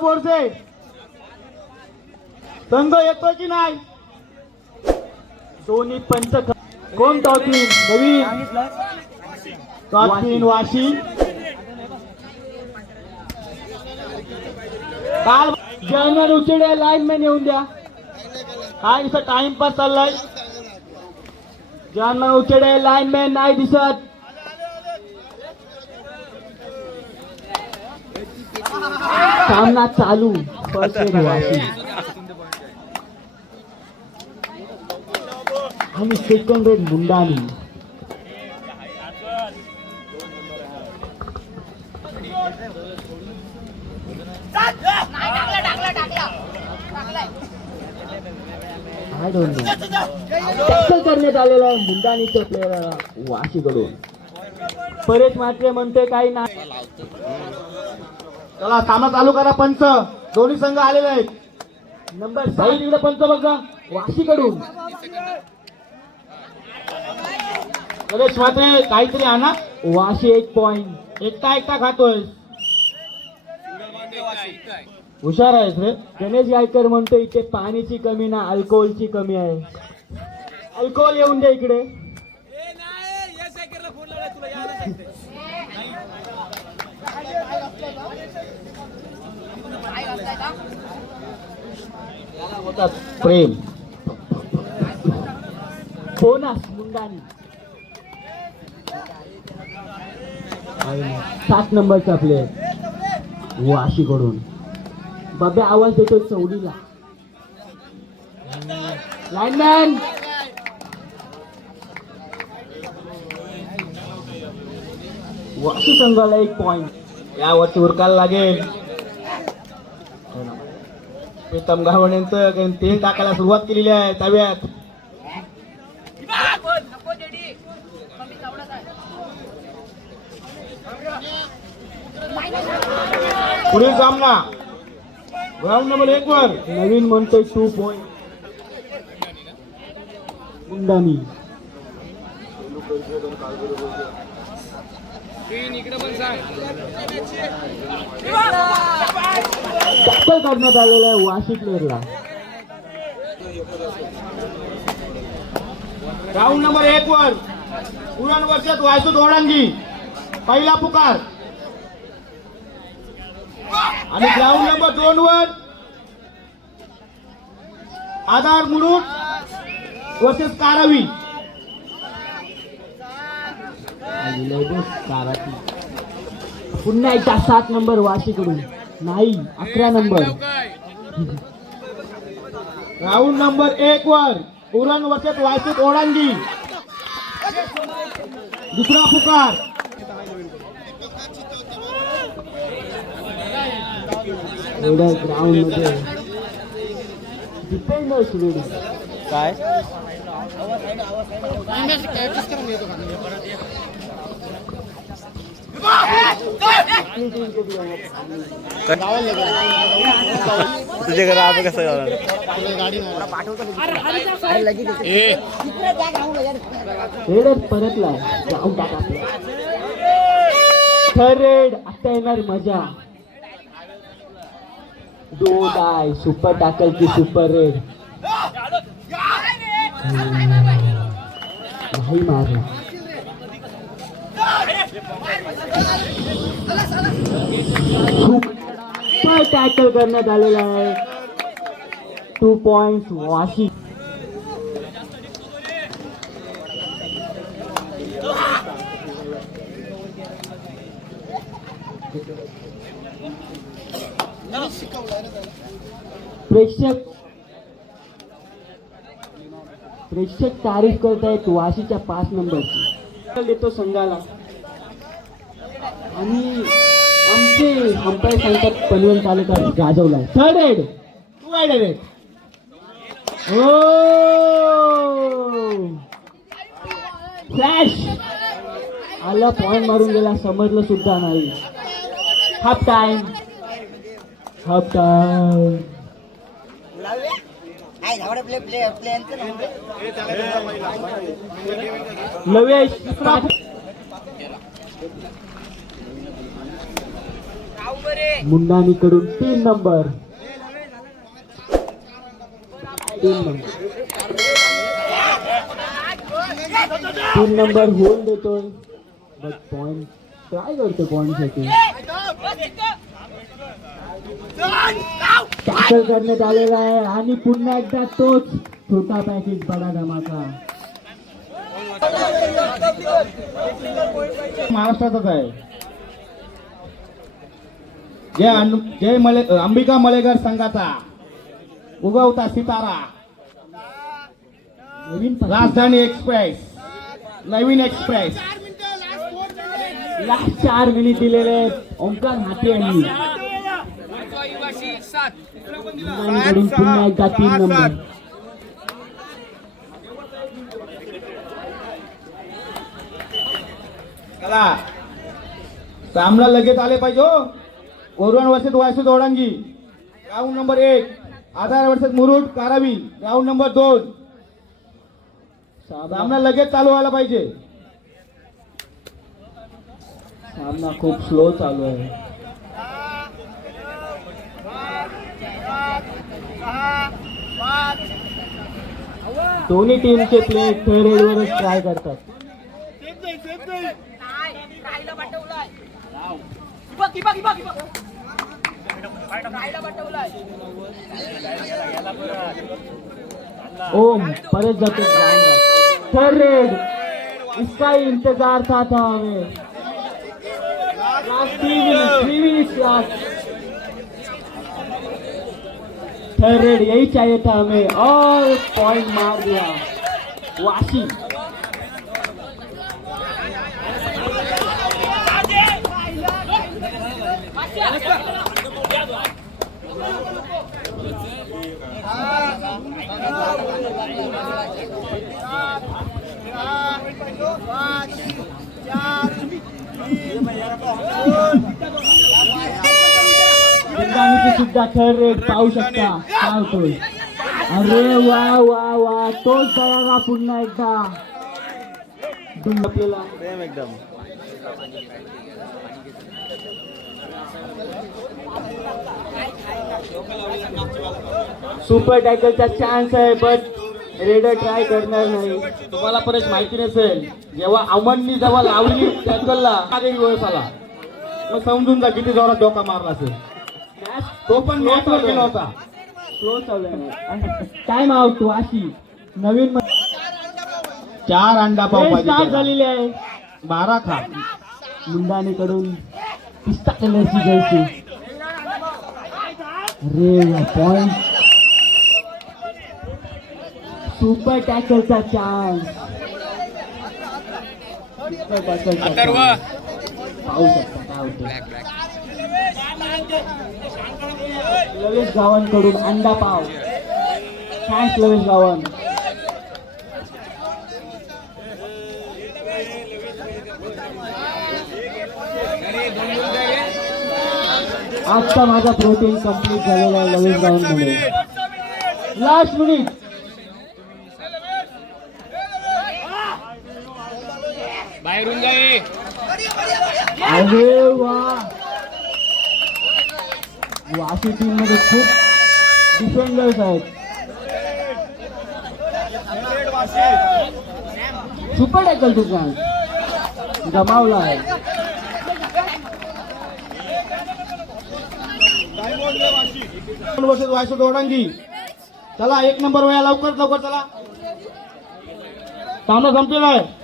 बोरसे संघ येतो की नाही? दोन्ही पंच कोण टॉपिन नवीन टॉपिन वाशी काल जर्नल उचेडे लाईनमॅन येऊन द्या. काय दिसत टाइमपास चाललाय. जर्नल उचेडे लाईनमॅन नाही दिसत. सामना चालू वाशी आणि सेकंड रेड मुंडानी. टॅकल करण्यात आलेला आहे मुंडानीच्या प्लेयरला वाशीकडून. परेश मात्रे म्हणते काही नाही. चला सामना चालू करा. पंच दोन्ही संघ आलेले आहेत. नंबर 6 तिकडे पंच बघा वाशीकडून. परेश मात्रे काहीतरी आणा. वाशी 1 पॉइंट. एकटा खातोय. हुशार आहेस रे. गणेश गायकर म्हणतो इथे पाण्याची कमी ना अल्कोहोलची कमी आहे. अल्कोहोल येऊन दे इकडे. प्रेम बोनस मुंडानी 7 नंबरचा प्लेयर वाशीकडून. बाबा आवाज देतो चौडीला. लाईनमॅन वाशी संघाला 1 पॉइंट. यावरती उरकायला लागेल. प्रीतम गावणेंचं तेल टाकायला सुरुवात केलेली आहे तव्यात. पुढील सामना ग्राउंड नंबर 1 वर नवीन म्हणतोय 2 पॉइंट मुंडानी. टॅकल करण्यात आलेला आहे वाशी प्लेअरला. ग्राउंड नंबर 1 वर उरण वर्षात वायसू दोडांगी पहिला पुकार. आणि ग्राउंड नंबर 2 वर आधार मुरुड वर्सेस कारावी. पुन्हा एकदा 7 नंबर वाशीकडून नाही 11 नंबर. ग्राउंड नंबर 1 वर उरण वर्सेस वायसू ओढांगी दुसरा पुकार. ग्राउंड मध्ये डिफेंडर्स रेडी. काय तुझे घर आप कसं परतला. थर्ड आता येणार मजा. 2 डाय सुपर टॅकल की सुपर रेड नाही मारला. सुपर टॅकल करण्यात आलेला आहे. 2 पॉइंट वाशी. प्रेक्षक तारीफ करतायत वाशीच्या 5 नंबरची. देतो संघाला. आणि आमचे अंपायर सांगतात पनवेल तालुका गाजवला. Third raid 2 wide raid. Flash आला. पॉइंट मारून गेला. समजलं सुद्धा नाही. Half time. लवेश मुंडानीकडून 3 नंबर 3 नंबर होऊन देतोय बट पॉइंट ट्राय करतो पॉइंटसाठी टॅकल करण्यात आलेला आहे आणि पुन्हा एकदा तोच छोटा पॅकेज बडा धमाका महाराष्ट्राचाच आहे अंबिका मलेकर संघाचा उगवता सितारा नवीन राजधानी एक्सप्रेस नवीन एक्सप्रेस लास्ट 4 मिनिट दिलेले आहेत ओंकार हाते यांनी मुंडानीकडून पुन्हा एकदा 3 नंबर चला सामना लगेच आले पाहिजे हो कोरवण वर्षात वायसू दोडांगी राऊंड नंबर 1 आधार वर्षात मुरुड कारावी राऊंड नंबर 2 सामना लगेच चालू व्हायला पाहिजे सामना खूप स्लो चालू आहे दोन्ही टीमचे प्लेयर थेरेडवरच ट्राय करतात ओम परत जाते थर्ड रेड इसका ही इंतजार था हमें last 3 minute last third red यही चाहिए था हमें और पॉइंट मार दिया वाशी सुद्धा थर्ड रेड पाहू शकता काय होतोय अरे वा वा वा तोच बघा पुन्हा एकदा आपल्याला सेम एकदम सुपर टॅकलचा चान्स आहे बट रेडर ट्राय करणार नाही तुम्हाला परत माहिती नसेल जेव्हा अमननी जेव्हा लावली टॅकलला वेळ आला मग समजून जा किती जोरात डोका मारला असेल तो पण मॅचवर गेला होता स्लो चालू आहे टाइम आउट वाशी नवीन 4 अंडा पाव स्टार्ट पाहिजे झालेली आहे 12 खा मुंडानीकडून पिस्ता कलरची जर्सी अरे पॉइंट सुपर टॅकलचा चान्स सुपर टॅकलचा पाहू शकता काय होतं लवेश गावांकडून अंडा पाव थँक्स लवेश गावन आजचा माझा प्रोटीन कंप्लीट झालेला आहे लवेश गावांमध्ये लास्ट मिनिट बाहेरून जाई अरे वा वाशी टीम मध्ये खूप डिफेंडर्स आहेत सुपर टॅकल तो चान्स गमावला आहे वर्षात वायसू दोडांगी चला 1 नंबर वया लवकर चला सामना संपलेला आहे